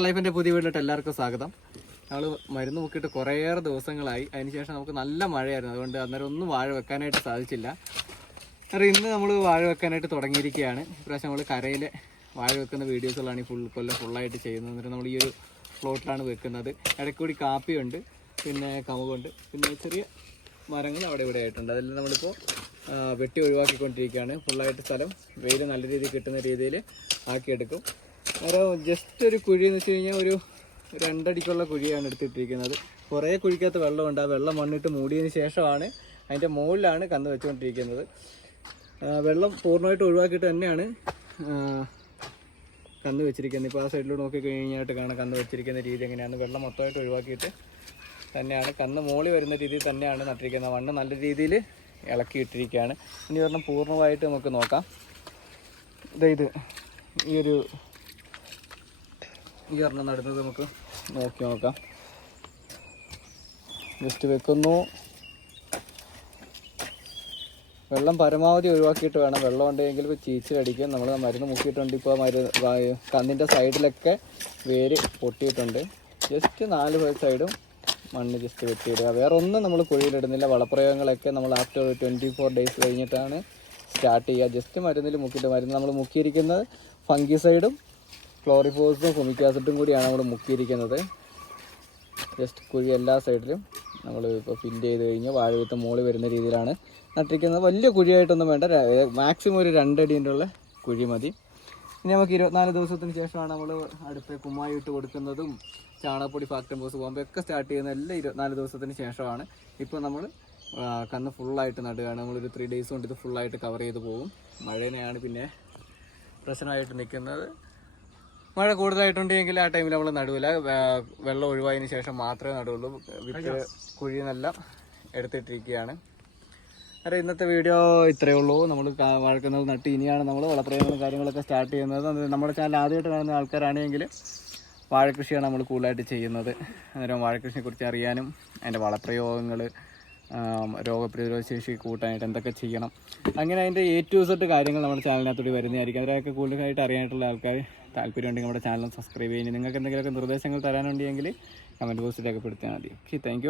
ലൈഫിന്റെ പുതിയ വീട്ടിലോട്ട് എല്ലാവർക്കും സ്വാഗതം. ഞങ്ങൾ മരുന്ന് നോക്കിയിട്ട് കുറേയേറെ ദിവസങ്ങളായി. അതിനുശേഷം നമുക്ക് നല്ല മഴയായിരുന്നു. അതുകൊണ്ട് അന്നേരം ഒന്നും വാഴ വെക്കാനായിട്ട് സാധിച്ചില്ല. കാരണം ഇന്ന് നമ്മൾ വാഴ വെക്കാനായിട്ട് തുടങ്ങിയിരിക്കുകയാണ്. ഇപ്രാവശ്യം നമ്മൾ കരയിലെ വാഴ വെക്കുന്ന വീഡിയോസുകളാണ് ഈ ഫുൾ കൊല്ലം ഫുള്ളായിട്ട് ചെയ്യുന്നത്. എന്നിട്ട് നമ്മൾ ഈ ഒരു പ്ലോട്ടിലാണ് വെക്കുന്നത്. ഇടയ്ക്കൂടി കാപ്പിയുണ്ട് പിന്നെ കമുകുണ്ട് പിന്നെ ചെറിയ മരങ്ങൾ അവിടെ ഇവിടെ ആയിട്ടുണ്ട്. അതെല്ലാം നമ്മളിപ്പോൾ വെട്ടി ഒഴിവാക്കിക്കൊണ്ടിരിക്കുകയാണ്. ഫുള്ളായിട്ട് സ്ഥലം വെയിൽ നല്ല രീതിയിൽ കിട്ടുന്ന രീതിയിൽ ആക്കിയെടുക്കും. ഒരു ജസ്റ്റ് ഒരു കുഴി എന്ന് വെച്ച് കഴിഞ്ഞാൽ ഒരു രണ്ടടിക്കുള്ള കുഴിയാണ് എടുത്തിട്ടിരിക്കുന്നത്. കുറേ കുഴിക്കകത്ത് വെള്ളമുണ്ട്. ആ വെള്ളം മണ്ണിട്ട് മൂടിയതിന് ശേഷമാണ് അതിന്റെ മുകളിലാണ് കന്ന് വെച്ചുകൊണ്ടിരിക്കുന്നത്. വെള്ളം പൂർണമായിട്ട് ഒഴിവാക്കിയിട്ട് തന്നെയാണ് കന്ന് വെച്ചിരിക്കുന്നത്. ഇപ്പോൾ ആ സൈഡിലൂടെ നോക്കി കഴിഞ്ഞായിട്ട് കാണാം കന്ന് വെച്ചിരിക്കുന്ന രീതി എങ്ങനെയാണ് വെള്ളം മൊത്തമായിട്ട് ഒഴിവാക്കിയിട്ട് തന്നെയാണ്. കന്ന് മോളി വരുന്ന രീതിയിൽ തന്നെയാണ് നട്ടിരിക്കുന്നത്. മണ്ണ് നല്ല രീതിയിൽ ഇളക്കിയിട്ടിരിക്കുകയാണ്. ഇനി ഒരെണ്ണം പൂർണമായിട്ട് നമുക്ക് നോക്കാം. ഇത് ഈ ഒരു ഈ ഒരെണ്ണം നടുന്നത് നമുക്ക് നോക്കി നോക്കാം. ജസ്റ്റ് വെക്കുന്നു. വെള്ളം പരമാവധി ഒഴിവാക്കിയിട്ട് വേണം. വെള്ളം ഉണ്ടെങ്കിൽ ഇപ്പോൾ ചീച്ചിലടിക്കും. നമ്മൾ മരുന്ന് മുക്കിയിട്ടുണ്ട്. ഇപ്പോൾ മരുന്ന് കന്നിന്റെ സൈഡിലൊക്കെ വേര് പൊട്ടിയിട്ടുണ്ട്. ജസ്റ്റ് നാല് സൈഡും മണ്ണ് ജസ്റ്റ് വെട്ടിയിടുക. വേറെ ഒന്നും നമ്മൾ കുഴിയിലിടുന്നില്ല വളപ്രയോഗങ്ങളൊക്കെ നമ്മൾ ആഫ്റ്റർ ട്വന്റി ഫോർ ഡേയ്സ് കഴിഞ്ഞിട്ടാണ് സ്റ്റാർട്ട് ചെയ്യുക. ജസ്റ്റ് മരുന്നിൽ മുക്കിയിട്ട് മരുന്ന് നമ്മൾ മുക്കിയിരിക്കുന്നത് ഫംഗിസൈഡും ക്ലോറിഫോസും ഫുമിക് ആസിഡും കൂടിയാണ് നമ്മൾ മുക്കിയിരിക്കുന്നത്. ജസ്റ്റ് കുഴി എല്ലാ സൈഡിലും നമ്മൾ ഇപ്പോൾ ഫില്ല് ചെയ്ത് കഴിഞ്ഞ് വാഴവിത്ത് മോളി വരുന്ന രീതിയിലാണ് നട്ടിരിക്കുന്നത്. വലിയ കുഴിയായിട്ടൊന്നും വേണ്ട. മാക്സിമം ഒരു രണ്ടടിന്റെ ഉള്ള കുഴി മതി. ഇനി നമുക്ക് ഇരുപത്തിനാല് ദിവസത്തിന് ശേഷമാണ് നമ്മൾ അടുപ്പ് കുമ്മായി ഇട്ട് കൊടുക്കുന്നതും ചാണകപ്പൊടി ഫാക്ടം ബോസ് പോകുമ്പോൾ ഒക്കെ സ്റ്റാർട്ട് ചെയ്യുന്ന എല്ലാം ഇരുപത്തിനാല് ദിവസത്തിന് ശേഷമാണ് ഇപ്പോൾ നമ്മൾ കന്ന് ഫുള്ളായിട്ട് നടുകയാണ്. നമ്മളൊരു ത്രീ ഡേയ്സ് കൊണ്ട് ഇത് ഫുള്ളായിട്ട് കവർ ചെയ്ത് പോകും. മഴേനെയാണ് പിന്നെ പ്രശ്നമായിട്ട് നിൽക്കുന്നത്. മഴ കൂടുതലായിട്ടുണ്ടെങ്കിൽ ആ ടൈമിൽ നമ്മൾ നടുവില്ല. വെള്ളം ഒഴിവായതിനു ശേഷം മാത്രമേ നടുവുള്ളൂ. വിത്ത് കുഴിയെന്നെല്ലാം എടുത്തിട്ടിരിക്കുകയാണ്. അതെ ഇന്നത്തെ വീഡിയോ ഇത്രയേ ഉള്ളൂ. നമ്മൾ വഴക്കുന്നത് നട്ട് ഇനിയാണ് നമ്മൾ വളപ്രയോഗങ്ങളും കാര്യങ്ങളൊക്കെ സ്റ്റാർട്ട് ചെയ്യുന്നത്. നമ്മുടെ ചാനൽ ആദ്യമായിട്ട് കാണുന്ന ആൾക്കാരാണെങ്കിൽ വാഴക്കൃഷിയാണ് നമ്മൾ കൂടുതലായിട്ട് ചെയ്യുന്നത്. അന്നേരം വാഴക്കൃഷിയെക്കുറിച്ച് അറിയാനും അതിന്റെ വളപ്രയോഗങ്ങൾ രോഗപ്രതിരോധ ശേഷി കൂട്ടാനായിട്ട് എന്തൊക്കെ ചെയ്യണം. അങ്ങനെ അതിന്റെ എ ടു സെറ്റ് കാര്യങ്ങൾ നമ്മുടെ ചാനലിനകത്തൂടി വരുന്നതായിരിക്കും. അതിനൊക്കെ കൂടുതലായിട്ട് അറിയാനായിട്ടുള്ള ആൾക്കാർ താല്പര്യമുണ്ടെങ്കിൽ നമ്മുടെ ചാനൽ സബ്സ്ക്രൈബ് ചെയ്യുന്നത് നിങ്ങൾക്ക് എന്തെങ്കിലുമൊക്കെ നിർദ്ദേശങ്ങൾ തരാനുണ്ടെങ്കിൽ കമന്റ് ബോക്സിൽ രേഖപ്പെടുത്തിയാൽ മതി. Okay thank